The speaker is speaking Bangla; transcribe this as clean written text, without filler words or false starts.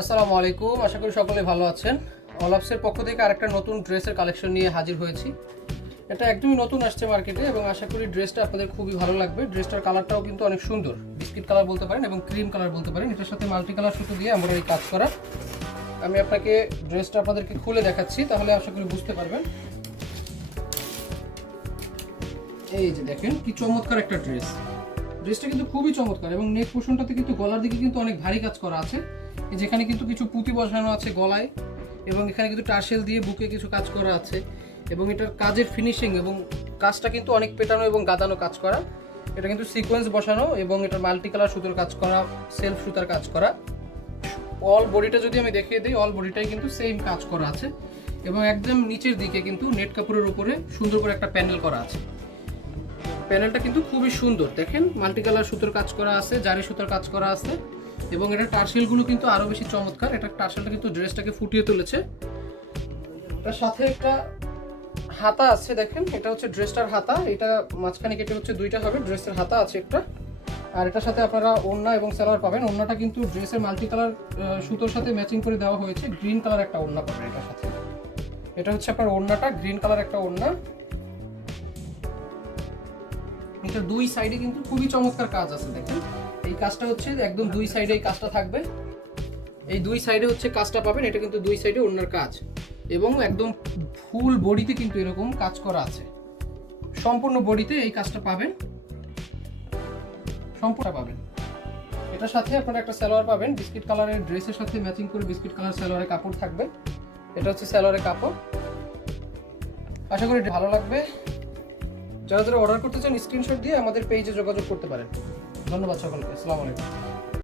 আসসালামু আলাইকুম, আশা করি সকলে ভালো আছেন। অলাপসের পক্ষ থেকে আরেকটা নতুন ড্রেসের কালেকশন নিয়ে হাজির হয়েছি। এটা একদমই নতুন আসছে মার্কেটে এবং আশা করি ড্রেসটা আপনাদের খুবই ভালো লাগবে। ড্রেসটার কালারটাও কিন্তু অনেক সুন্দর, বিস্কিট কালার বলতে পারেন এবং ক্রিম কালার বলতে পারেন। এটার সাথে মাল্টি কালার সুতো দিয়ে এমব্রয়ডারি কাজ করা। আমি আপনাকে ড্রেসটা আপনাদেরকে খুলে দেখাচ্ছি, তাহলে আশা করি বুঝতে পারবেন। এই যে দেখেন কি চমৎকার একটা ড্রেস। ড্রেসটা কিন্তু খুবই চমৎকার এবং নেক পোর্শনটাতে কিন্তু গলার দিকে কিন্তু অনেক ভারী কাজ করা আছে। যেখানে কিন্তু কিছু পুঁতি বসানো আছে গলায় এবং এখানে কিন্তু টার্সেল দিয়ে বুকে কিছু কাজ করা আছে এবং এটার কাজের ফিনিশিং এবং কাজটা কিন্তু অনেক পেটানো এবং গাদানো কাজ করা। এটা কিন্তু সিকোয়েন্স বসানো এবং এটার মাল্টি কালার সুতোর কাজ করা, সেলফ সুতার কাজ করা। অল বডিটা যদি আমি দেখিয়ে দিই, অল বডিটাই কিন্তু সেম কাজ করা আছে এবং একদম নিচের দিকে কিন্তু নেট কাপড়ের উপরে সুন্দর করে একটা প্যানেল করা আছে। প্যানেলটা কিন্তু খুবই সুন্দর, দেখেন মাল্টি কালার সুতোর কাজ করা আছে, জারি সুতোর কাজ করা আছে এবং এটা টার্সেলগুলো কিন্তু আরো বেশি চমৎকার। এটা টার্সেলটা কিন্তু ড্রেসটাকে ফুটিয়ে তুলেছে। তার সাথে একটা হাতা আছে, দেখেন এটা হচ্ছে ড্রেসটার হাতা। এটা মাঝখানে কেটে হচ্ছে দুইটা হবে, ড্রেসের হাতা আছে একটা। আর এটার সাথে আপনারা ওড়না এবং সালোয়ার পাবেন। ওড়নাটা কিন্তু ড্রেসের মাল্টি কালার সুতোর সাথে ম্যাচিং করে দেওয়া হয়েছে। গ্রিন কালার একটা ওড়না পাবেন এটার সাথে। এটা হচ্ছে আপনার ওড়নাটা, গ্রিন কালার একটা ওড়না। এটা দুই সাইডে কিন্তু খুবই চমৎকার কাজ আছে, দেখেন এই কাজটা হচ্ছে একদম দুই সাইডে এই কাজটা থাকবে। এই দুই সাইডে হচ্ছে কাজটা পাবেন, এটা কিন্তু দুই সাইডে ওড়নার কাজ এবং একদম ফুল বডিতে কিন্তু এরকম কাজ করা আছে। সম্পূর্ণ বডিতে এই কাজটা পাবেন, সম্পূর্ণ পাবেন। এটার সাথে আপনারা একটা সালোয়ার পাবেন বিস্কিট কালারের, ড্রেসের সাথে ম্যাচিং করে বিস্কিট কালার সালোয়ারের কাপড় থাকবে। এটা হচ্ছে সালোয়ারের কাপড়। আশা করি এটা ভালো লাগবে। যারা যারা অর্ডার করতে চান স্ক্রিনশট দিয়ে আমাদের পেজে যোগাযোগ করতে পারেন। ধন্যবাদ সকলকে, আসসালামু আলাইকুম।